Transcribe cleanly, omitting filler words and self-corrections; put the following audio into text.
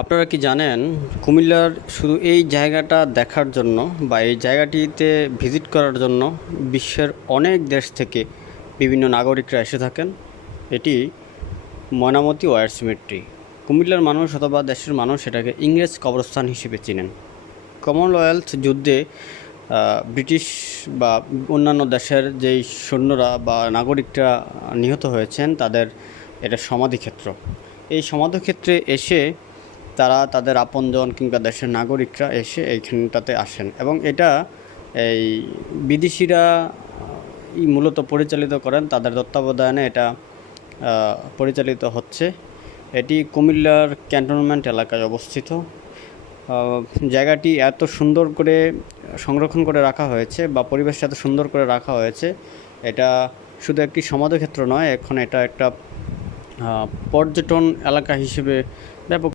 আপনারা কি জানেন কুমিল্লার শুধু এই জায়গাটা দেখার জন্য বা এই জায়গাটিতে ভিজিট করার জন্য বিশ্বের অনেক দেশ থেকে বিভিন্ন নাগরিকরা এসে থাকেন। এটি ময়নামতি ওয়ার সিমেট্রি। কুমিল্লার মানুষ অথবা দেশের মানুষ এটাকে ইংরেজ কবরস্থান হিসেবে চিনেন। কমনওয়েলথ যুদ্ধে ব্রিটিশ বা অন্যান্য দেশের যেই সৈন্যরা বা নাগরিকরা নিহত হয়েছেন তাদের এটা সমাধিক্ষেত্র। এই সমাধিক্ষেত্রে এসে তারা তাদের আপনজন কিংবা দেশের নাগরিকরা এসে এইখানটাতে আসেন এবং এটা এই বিদেশিরা মূলত পরিচালিত করেন, তাদের তত্ত্বাবধানে এটা পরিচালিত হচ্ছে। এটি কুমিল্লার ক্যান্টনমেন্ট এলাকায় অবস্থিত। জায়গাটি এত সুন্দর করে সংরক্ষণ করে রাখা হয়েছে বা পরিবেশটা এত সুন্দর করে রাখা হয়েছে, এটা শুধু একটি সমাধিক্ষেত্র নয়, এখন এটা একটা পর্যটন এলাকা হিসেবে ব্যাপক